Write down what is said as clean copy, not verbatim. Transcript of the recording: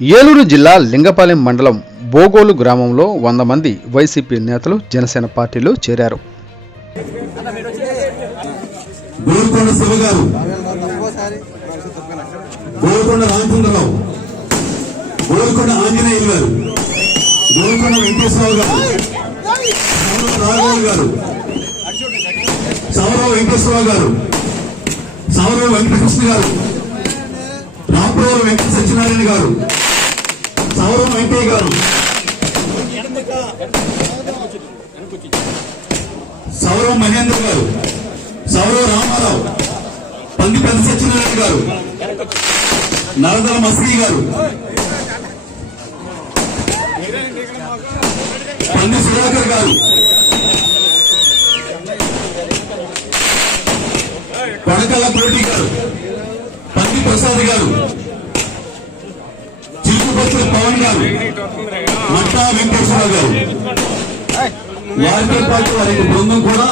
ఏలూరు జిల్లా లింగపాలెం మండలం బోగోలు గ్రామంలో 100 మంది వైసీపీ నేతలు జనసేన పార్టీలో చేరారు. గోల్కొండ శివ గారు, గోల్కొండ రామచంద్రరావు, గోల్కొండ ఆంజనేయులు గారు, గోల్కొండ వెంకటేశ్వరరావు గారు, రాఘవ గారు, సౌరవ వెంకటేశ్వరరావు గారు, సౌరవ వెంకటకృష్ణ గారు, రాంపురం వెంకట సత్యనారాయణ గారు, సౌరవ వెంకయ్య గారు, సౌరవ మహేంద్ర గారు, సౌరవ రామారావు, పంది పెద్ద సత్యనారాయణ గారు, నరదల మస్కీ గారు, పంది సుధాకర్ గారు, కొడకల్ల కోటి గారు, పంది ప్రసాద్ గారు, చిలుకుపత్రుల పవన్ గారు, మట్టా వెంకటేశ్వరరావు గారు, వారితో పాటు వారి బృందం కూడా